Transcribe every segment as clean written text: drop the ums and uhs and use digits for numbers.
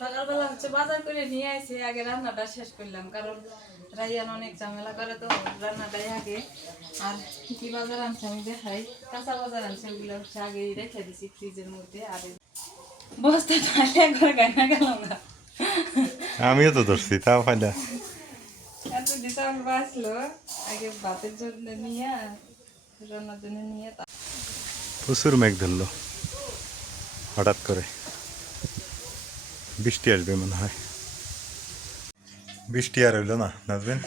সকালবেলা হচ্ছে বাজার করে নিয়ে আইছি, আগে রান্নাটা শেষ করলাম, কারণ রাইয়ান অনেক ঝামেলা করে তো রান্নাটাই আগে। আর কি কি বাজার আনছে আমি দেখাই। কাঁচা বাজার আনছে, ওগুলো হচ্ছে আগে রেখে দিছি ফ্রিজের মধ্যে। আর বস্তা ঢালে একবার গাইনা গেল না, আমিও তো ধরছি তাও ফায়দা। এত ডিসাউন্ড বাঁচলো। আগে ভাতের জন্য নিয়ে, রান্নার জন্য নিয়ে। প্রচুর মেঘ ধরলো হঠাৎ করে, বৃষ্টি আসবে মনে হয়। বৃষ্টি আর হইলো না নাজবেন,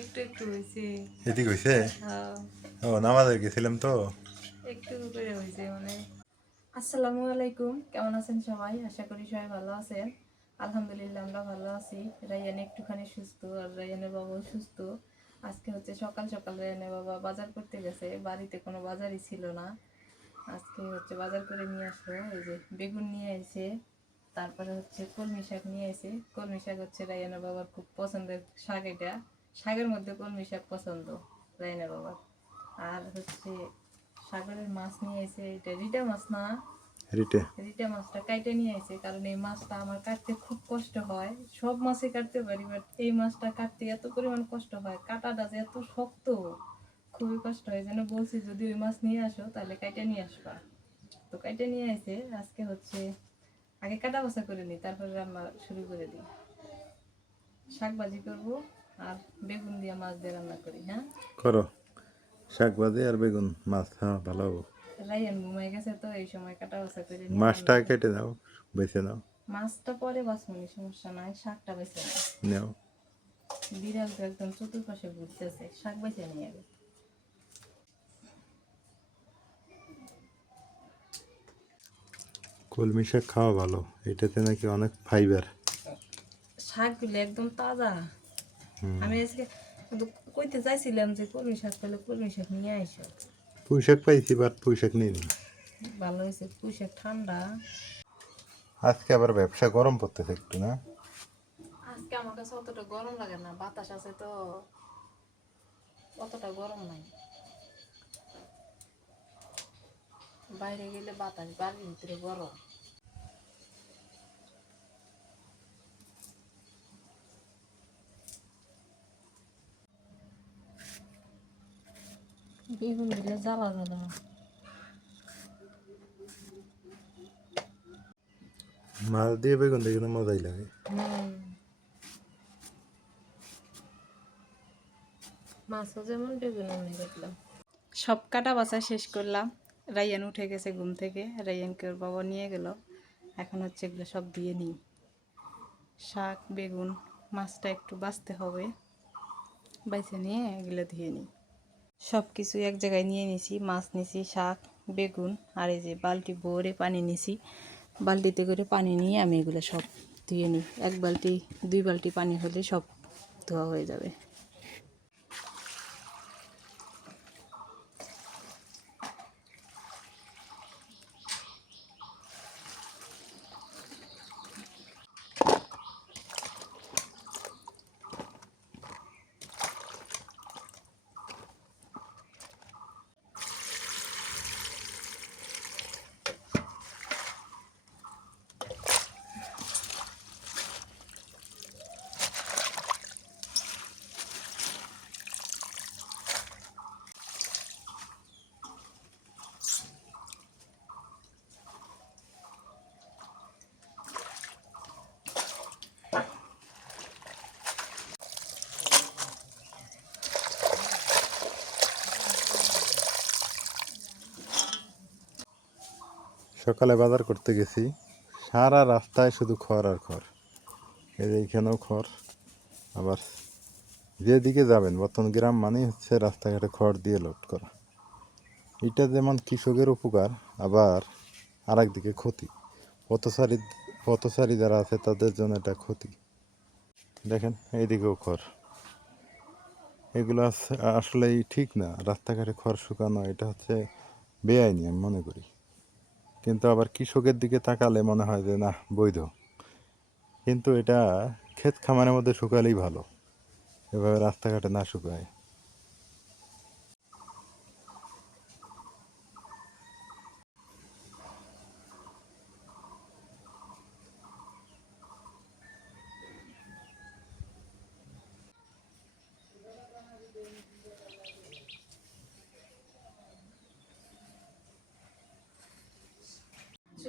একটু একটু হয়েছে। এদিকে হয়েছে। হ্যাঁ, ও নামাজে গেছিলাম তো। একটু করে হয়েছে মানে। আসসালামু আলাইকুম, কেমন আছেন সবাই? আশা করি সবাই ভালো আছেন। আলহামদুলিল্লাহ আমরা ভালো আছি। রায়ান একটুখানি সুস্থ, আর রায়ানের বাবাও সুস্থ। আজকে হচ্ছে সকাল সকাল রায়ানের বাবা বাজার করতে গেছে, বাড়িতে কোনো বাজারই ছিল না। আজকে হচ্ছে বাজার করে নিয়ে আসলো। এই যে বেগুন নিয়ে এসে, তারপরে হচ্ছে কলমি শাক নিয়ে এসে। কলমি শাক হচ্ছে রায়ানের বাবার খুব পছন্দের শাক। এটা শাকের মধ্যে কলমি শাক পছন্দ রায়ানের বাবার। আর হচ্ছে সাগরের মাছ নিয়ে এসে, এটা রিটা মাছ না, রিটে রিটা মাছটা কাটে নিয়ে আসে। কারণ এই মাছটা আমার কাটতে খুব কষ্ট হয়। সব মাছই কাটতে পারি, বাট এই মাছটা কাটতে এত পরিমাণ কষ্ট হয়, কাটাটা যে এত শক্ত, খুবই কষ্ট হয়। যেন বলছি যদি ওই মাছ নিয়ে আসো তাহলে কাটে নিয়ে আসবা। তো কাটে নিয়ে আসে। আজকে হচ্ছে আগে কাটা বসা করে নিই, তারপরে রান্না শুরু করে দিই। শাক ভাজি করবো, আর বেগুন দিয়ে মাছ দিয়ে রান্না করি। হ্যাঁ, করো, শাক ভাজি আর বেগুন মাছ, হ্যাঁ ভালো হবো। রাইয়ান ঘুমাই গেছে, তো এই সময় কাটা বসা করে নিয়ে মাছটা রান্না করি। কেটে দাও, বেছে নাও। মাছটা পরে বাসমনি, সমস্যা নাই, শাকটা বেছে নেই। নাও। বিড়াল তো একদম চতুর্পাশে ঘুরতেছে, শাক বেছে নিয়ে আগে। কলমি শাক খাওয়া ভালো, এটাতে নাকি অনেক ফাইবার। শাকগুলো একদম তাজা। আমি আজকে কিন্তু কইতে চাইছিলাম যে কলমি শাক পেলে কলমি শাক নিয়ে আইসো। পুঁই শাক পাইছি, বাট পুঁই শাক নিয়ে নিই। ভালো হয়েছে, পুঁই শাক ঠান্ডা। আজকে আবার ব্যবসা গরম পড়তেছে একটু না। আজকে আমার কাছে অতটা গরম লাগে না, বাতাস আছে তো, অতটা গরম নাই। বাইরে গেলে বাতাস, বাড়ির ভিতরে গরম। বেগুন দিলে জ্বালা জ্বালা। মাছ দিয়ে বেগুন দিয়ে কিন্তু মজাই লাগে। মাছও যেমন বেগুন এমনি দেখলাম। সব কাটা বাছা শেষ করলাম। রায়ান উঠে গেছে ঘুম থেকে, রায়ানকে ওর বাবা নিয়ে গেল। এখন হচ্ছে এগুলো সব দিয়ে নিই, শাক বেগুন মাছটা একটু বাছতে হবে, বাইছে নিয়ে এগুলো ধুয়ে নিই। সব কিছু এক জায়গায় নিয়ে নিছি, মাছ নিছি, শাক বেগুন, আর এই যে বালতি ভরে পানি নিছি। বালতিতে করে পানি নিয়ে আমি এগুলো সব ধুয়ে নিই। এক বালতি দুই বালতি পানি হলে সব ধোয়া হয়ে যাবে। সকালে বাজার করতে গেছি, সারা রাস্তায় শুধু খড় আর খড়। এই যে এইখানেও খড়। আবার যেদিকে যাবেন, বর্তমান গ্রাম মানেই হচ্ছে রাস্তাঘাটে খড় দিয়ে লোড করা। এটা যেমন কৃষকের উপকার, আবার আর একদিকে ক্ষতি। পথচারী পথচারী যারা আছে তাদের জন্য এটা ক্ষতি। দেখেন এইদিকেও খড়। এগুলো আসলেই ঠিক না, রাস্তাঘাটে খড় শুকানো এটা হচ্ছে বেআইনি আমি মনে করি। কিন্তু আবার কৃষকের দিকে তাকালে মনে হয় যে না, বৈধ। কিন্তু এটা ক্ষেত খামারের মধ্যে শুকালেই ভালো, এভাবে রাস্তাঘাটে না শুকায়।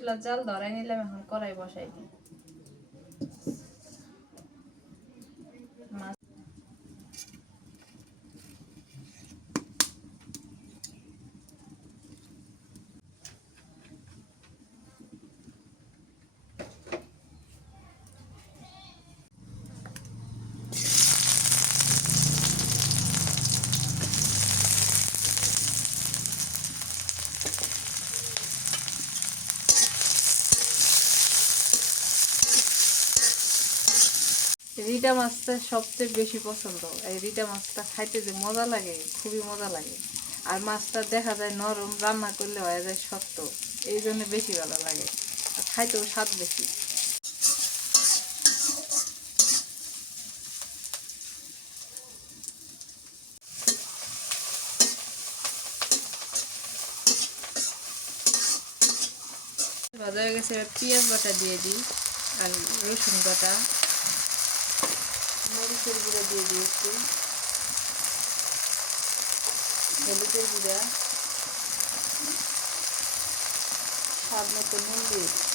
চুলার জাল ধরাই নিলাম, এখন কড়াই বসাই দিই। মাছ রিটা মাছটা সবচেয়ে বেশি পছন্দ। এই রিটা মাছটা খাইতে যে মজা লাগে, খুবই মজা লাগে। আর মাছটা দেখা যায় নরম, রান্না করলে হয়ে যায় শক্ত, এই জন্য বেশি ভালো লাগে। আর খাইতেও স্বাদ বেশি। ভাজা হয়ে গেছে, এবার পেঁয়াজ বাটা দিয়ে দিই, আর রসুন বাটা, মরিচের গুঁড়া দিয়ে দিই একটু, হলুদের গুঁড়া, স্বাদ মতো নুন দিয়ে দিই।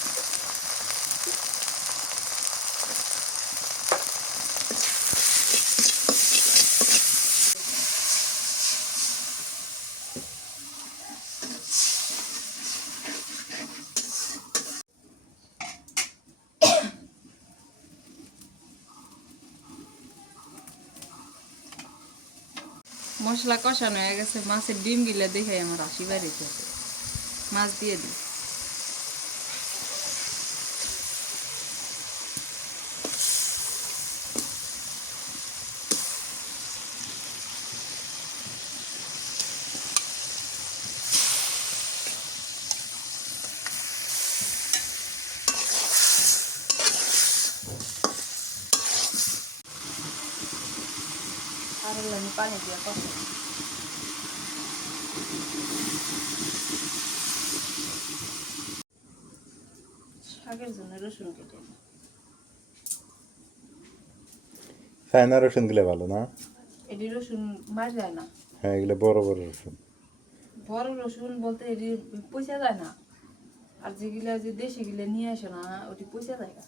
মশলা কষানো হয়ে গেছে, মাছের ডিম গিলা দেখে আমার হাসি বাড়িতে, মাছ দিয়ে দিই। আর আমি পানি দিয়ে কষাই। শাকের জন্য রসুন কেটে নিই। চায়না রসুন দিলে ভালো না? এটি রসুন মার যায় না। হ্যাঁ, এগুলো বড় বড় রসুন। বড় রসুন বলতে এটি পয়সা যায় না, আর যেগুলা যে দেশি গিলে নিয়ে আসে না, ওটি পয়সা যায় না।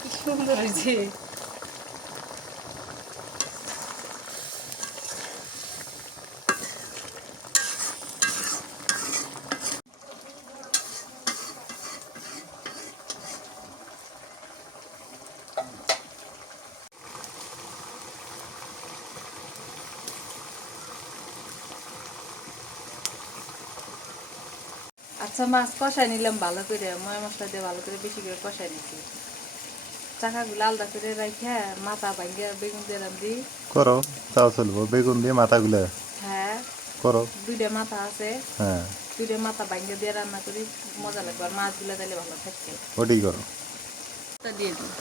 কি সুন্দর হয়েছে। আচ্ছা, মাছ কষাই নিলাম ভালো করে, ময় মশলা দিয়ে ভালো করে বেশি করে কষাই নিচ্ছি। চাকাগুলো আলাদা করে রাখে মাথা ভাঙ্গিয়ে বেগুন দিয়ে রান্ধি। করো, তাও চলবো। বেগুন দিয়ে মাথাগুলো হ্যাঁ, করো। দুইটা মাথা আছে, হ্যাঁ, দুইটা মাথা ভাঙ্গিয়ে দিয়ে রান্না করি, মজা লাগবে। আর মাছগুলো তাহলে ভালো থাকবে। ওটাই করো। তা দিয়ে দিই।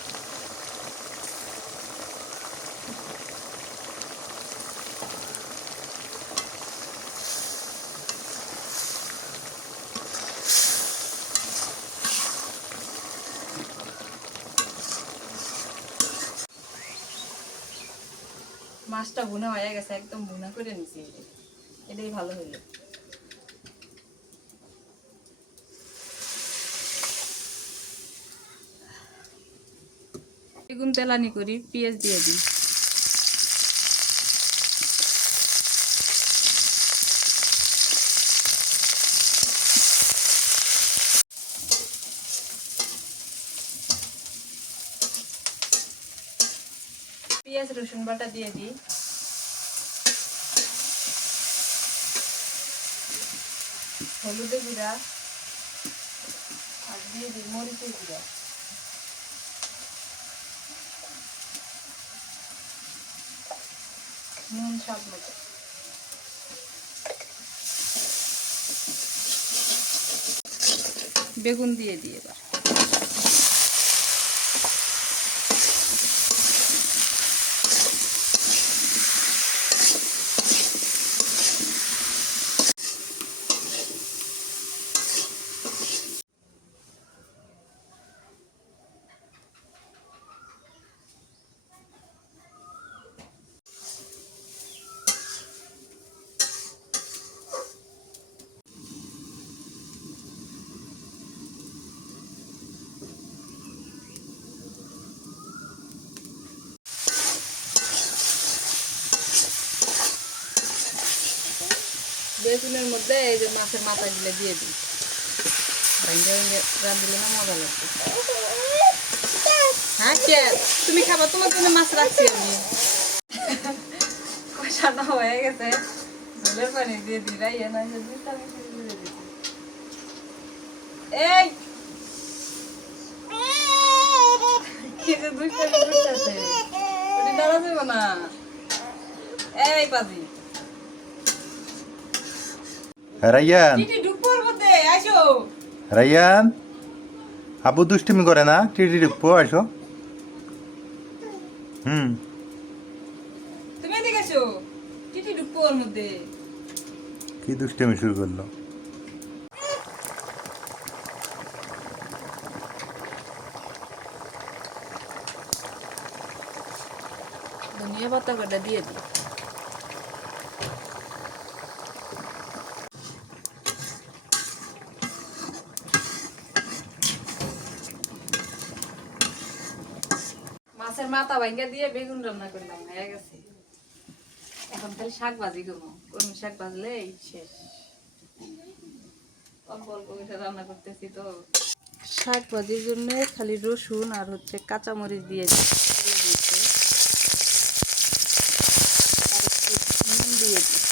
মাছটা ভুনা হয়ে গেছে, একদম ভুনা করে নিছি। এটাই ভালো হইলো। বেগুন তেলানি করি, পেঁয়াজ দিয়ে দিই। পেঁয়াজ রসুন বাটা দিয়ে দিই, হলুদের গুঁড়া, আর দিয়ে দিই মরিচের গুঁড়া, নুন স্বাদ মতো। বেগুন দিয়ে দিই এবার। বেসনের মধ্যে এই যে মাছের মাথাগুলো দিয়ে দিই, ভাঙ্গে ভাঙ্গে রাঁধলে না মজা লাগবে। হ্যাঁ কে তুমি খাবা, তোমার জন্য মাছ রাখছি আমি। কষানো হয়ে গেছে, ঝোলের পানি দিয়ে দিই, রাইয়া না যে দুধটা মিশিয়ে দিয়ে দিই। এই কি যে দুধটা মিশাচ্ছে, ওটি দাঁড়া যাবে না। এই পাজি রাইয়ান, টিটি ঢুকবোর মধ্যে আসো। রাইয়ান, আবু দুষ্টিমি করে না, টিটি ঢুকবো, আসো। হুম, তুমি এদিকে আসো, টিটি ঢুকবোর মধ্যে। কি দুষ্টিমি শুরু করলো। ধনিয়া পাতা কটা দিয়ে দিই। মাছের মাথা ভাঙ্গা দিয়ে বেগুন রান্না করলাম, হয়ে গেছে। এখন খালি শাক ভাজি করবো, কলমি শাক ভাজলে শেষ। অল্প অল্প করে রান্না করতেছি তো। শাক ভাজির জন্য খালি রসুন আর হচ্ছে কাঁচামরিচ দিয়ে দিচ্ছি, আর একটু নুন দিয়ে দিই।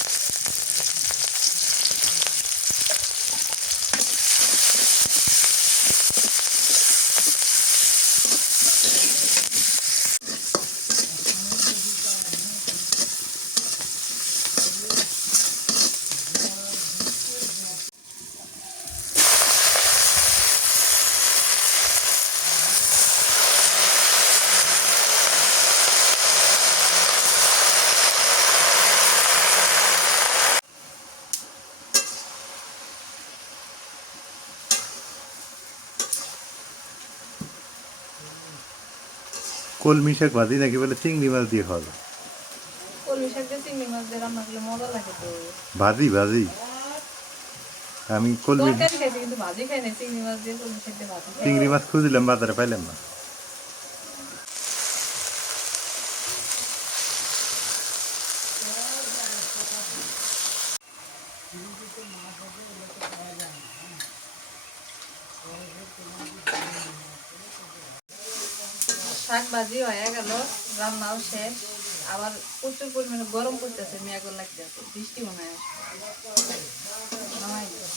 কলমি শাক ভাজি নাকি বলে চিংড়ি মাছ দিয়ে খাওয়া যায়? কলমি শাক দিয়ে চিংড়ি মাছ দিয়ে রান্না করলে মজা লাগে তো। ভাজি ভাজি, আমি কলমি তরকারি খাইছি কিন্তু ভাজি খাই না, চিংড়ি মাছ দিয়ে কলমি শাক দিয়ে ভাজি খাই। চিংড়ি মাছ খুঁজলাম, বাজারে পাইলাম না। শাক ভাজি হয়ে গেল, রান্নাও শেষ। আবার প্রচুর পরিমাণে গরম করতেছে, মেঘও লাগতেছে, বৃষ্টি মনে হয় আসবে। নামাই দিই।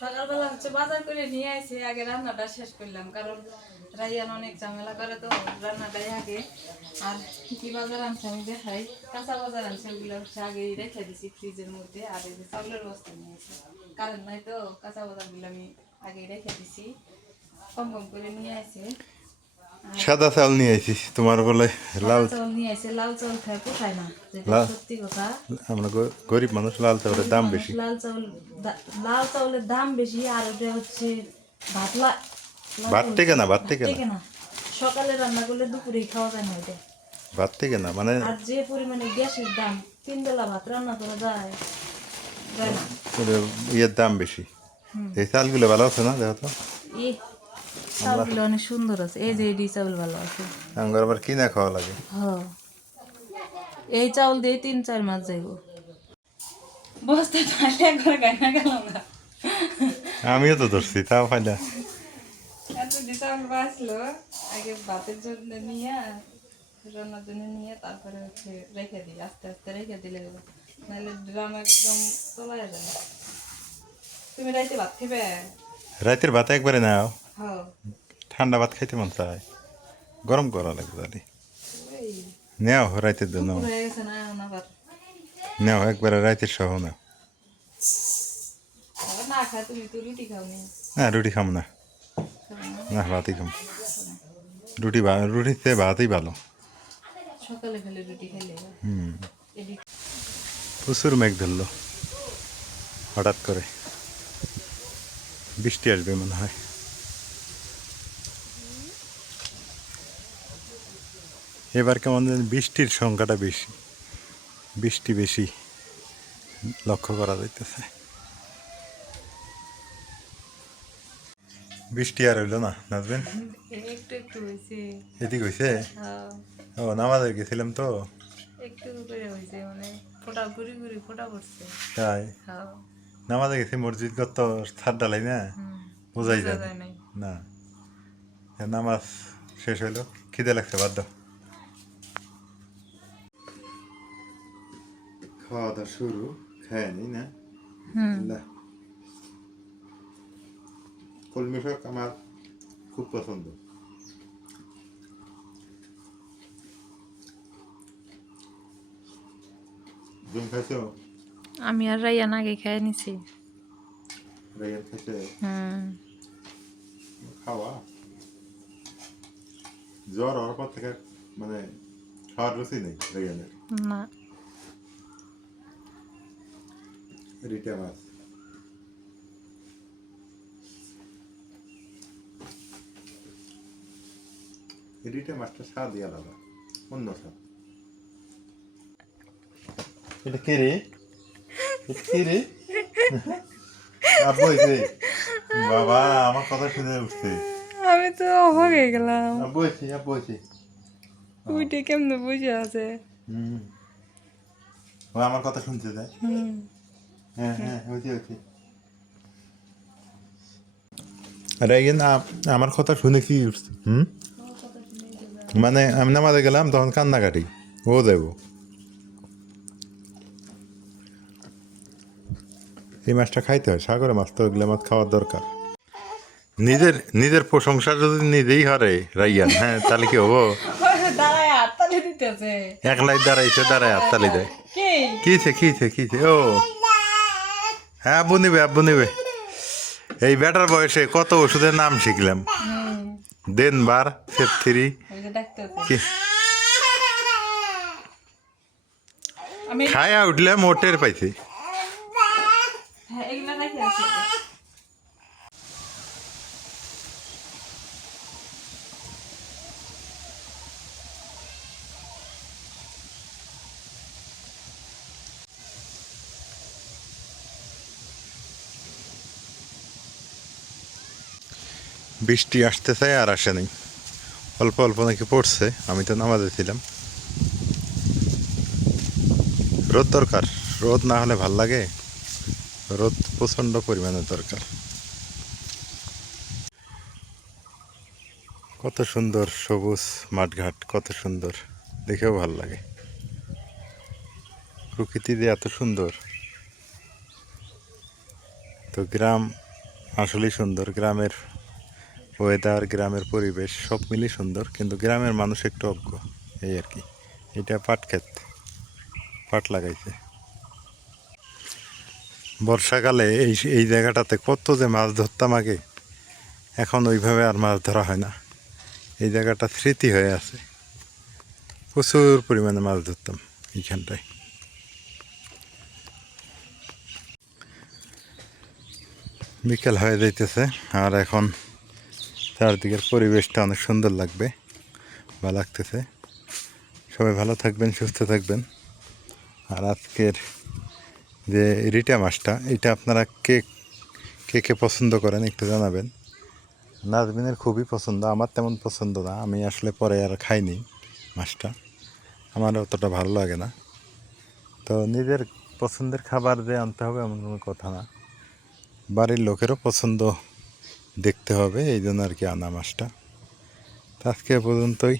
সকালবেলা হচ্ছে বাজার করে নিয়ে আসি, আগে রান্নাটা শেষ করলাম, কারণ রাইয়ান অনেক ঝামেলা করে তো, রান্নাটাই আগে। আর কি বাজার আনছে আমি দেখাই, কাঁচা বাজার আনছে, ওগুলো হচ্ছে আগেই রেখে দিছি ফ্রিজের মধ্যে। আর এই যে চাউলের বস্তা নিয়েছি, কারেন্ট নাই তো, কাঁচা বাজারগুলো আমি আগেই রেখে দিছি, কম কম করে নিয়ে আসে। সাদা চাল নিয়ে আইছি, তোমার বলে লাল চাউল নিয়ে আসে, লাল চাউল খায় পোষায় না, যেটা লাল- সত্যি কথা। আমরা গরিব মানুষ, লাল চাউলের দাম বেশি। লাল চাউলের দাম বেশি, আর ওটা হচ্ছে ভাত ভাত থেকে না, ভাত থেকে না, না, সকালে রান্না করলে দুপুরেই খাওয়া যায় না এটা। ভাত থেকে না, মানে আর যে পরিমাণে গ্যাসের দাম, 3 বেলা ভাত রান্না করা যায় যায় না। ওদের ইয়ের দাম বেশি। এই চালগুলো ভালো আছে না, দেখো তো। এই চাউলগুলো অনেক সুন্দর আছে, এই যে এই চাউল ভালো আছে। আমার আবার কিনা খাওয়া লাগে। হ্যাঁ, এই চাউল দিয়ে 3-4 মাস যাইব। বস্তা ঢালে একবার গাইনা গেলাম না। আমিও তো ধরছি, তাও ফাইলা। এত চাউল বাঁচলো, আগে ভাতের জন্য নিয়ে, রান্নার জন্য নিয়ে, তারপরে হচ্ছে রেখে দিই, আস্তে আস্তে রেখে দিলে নাহলে ড্রাম একদম তোলা যায়। তুমি রাইতে ভাত খাবে? রাতের ভাত একবারে নাও, হ্যাঁ, ঠান্ডা ভাত খাইতে মন চায়, গরম করা লাগবে তাহলে। ওই নেও রাতের জন্য, দুপুর হয়ে গেছে না, এখন আবার নেও একবারে রাতের সহ নাও। আবার না খায়, তুমি তো রুটি খাও নি। না রুটি খাম না, না ভাতই খাম। রুটিতে ভাতই ভালো। সকালে খেলে রুটি খেলে হুম, এদিক প্রচুর মেঘ ধরলো হঠাৎ করে, বৃষ্টি আসবে মনে হয়। এবার কেমন জানি বৃষ্টির সংখ্যাটা বেশি, বৃষ্টি বেশি লক্ষ্য করা যাইতেছে। বৃষ্টি আর হইলো না, নাচবেন? একটু একটু হয়েছে। এদিক হয়েছে? হ্যাঁ, ও নামাজে গেছিলাম তো, একটু করে হয়েছে মানে ফোটা ঘুরি ঘুরি ফোটা পড়ছে। তাই হ্যাঁ। নামাজে গেছি মসজিদ গত ছাদ ডালাই না, হুম। বোঝাই বোঝা যায় যায় নাই। না। নামাজ শেষ হইলো, খিদে লাগছে, বাদ দাও। খাওয়া দাওয়া শুরু, খায় নি না। হুম। কলমি শাক আমার খুব পছন্দ। জুম খাইছো? আমি আর রাইয়ান আগে খেয়ে নিছি। রাইয়ান খাইছে? হুম। খাওয়া জ্বর হওয়ার পর থেকে মানে খাওয়ার রুচি নেই রাইয়ানের। না। রিটা মাছ রিটা মাছটা স্বাদই আলাদা, অন্য স্বাদ। এটা কে রে? এটা কে রে? আব্বু হয়েছে? বাবা আমার কথা শুনে উঠছে। আমি তো অবাক হয়ে গেলাম। আব্বু হয়েছে, আব্বু হয়েছে। উইটে কেমনে বুঝে আছে। হুম, ও আমার কথা শুনতে যায়। হুম। হ্যাঁ হ্যাঁ, হয়েছে হয়েছে। আরে আমার কথা শুনে কি উঠছে? মানে আমি নামাজে গেলাম তখন কান্নাকাটি, ও দেবো। এই মাছটা খাইতে হয়, সাগরে মাছ তো ওইগুলো মাছ খাওয়ার দরকার। নিজের নিজের প্রশংসা যদি নিজেই হারে রাইয়ান, হ্যাঁ তাহলে কি হবো? দাঁড়ায় হাততালি দিতেছে। একলাই দাঁড়াইছে, দাঁড়ায় হাততালি দেয়। কি? কিছে ও হ্যাঁ, আব্বু নিবে, আব্বু নিবে। এই বেটার বয়সে কত ওষুধের নাম শিখলাম। দেন বার সেপ3 ওই যে ডাকতেছে। কি আমি খায়া উঠলে মোটের পাইছে। হ্যাঁ এগুলা রাখি আছে। বৃষ্টি আসতে চায় আর আসে নাই, অল্প অল্প নাকি পড়ছে। আমি তো নামাজে ছিলাম। রোদ দরকার, রোদ না হলে ভাল লাগে, রোদ প্রচণ্ড পরিমাণে দরকার। কত সুন্দর সবুজ মাঠঘাট, কত সুন্দর, দেখেও ভাল লাগে। প্রকৃতি যে এত সুন্দর, তো গ্রাম আসলেই সুন্দর। গ্রামের ওয়েদার, গ্রামের পরিবেশ সব মিলিয়ে সুন্দর, কিন্তু গ্রামের মানুষ একটু অজ্ঞ, এই আর কি। এটা পাট ক্ষেত, পাট লাগাইছে। বর্ষাকালে এই এই জায়গাটাতে কত যে মাছ ধরতাম আগে, এখন ওইভাবে আর মাছ ধরা হয় না। এই জায়গাটা স্মৃতি হয়ে আছে, প্রচুর পরিমাণে মাছ ধরতাম এইখানটায়। বিকেল হয়ে যাইতেছে, আর এখন চারদিকের পরিবেশটা অনেক সুন্দর লাগবে, ভালো লাগতেছে। সবাই ভালো থাকবেন, সুস্থ থাকবেন। আর আজকের যে রিটা মাছটা, এটা আপনারা কে কে কে পছন্দ করেন একটু জানাবেন। নাজমিনের খুবই পছন্দ, আমার তেমন পছন্দ না। আমি আসলে পরে আর খাইনি মাছটা, আমার অতটা ভালো লাগে না। তো নিজের পছন্দের খাবার যে আনতে হবে এমন কোনো কথা না, বাড়ির লোকেরও পছন্দ দেখতে হবে, এই জন্য আর কি আনা মাছটা। তো আজকে পর্যন্তই।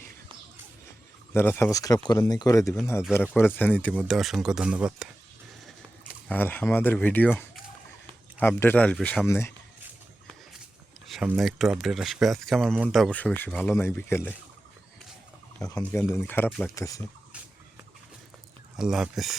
যারা সাবস্ক্রাইব করেননি করে দিবেন, আর যারা করেছেন ইতিমধ্যে অসংখ্য ধন্যবাদ। আর আমাদের ভিডিও আপডেট আসবে সামনে, সামনে একটু আপডেট আসবে। আজকে আমার মনটা অবশ্য বেশি ভালো নাই, বিকেলে এখন কেন জানি খারাপ লাগতেছে। আল্লাহ হাফেজ।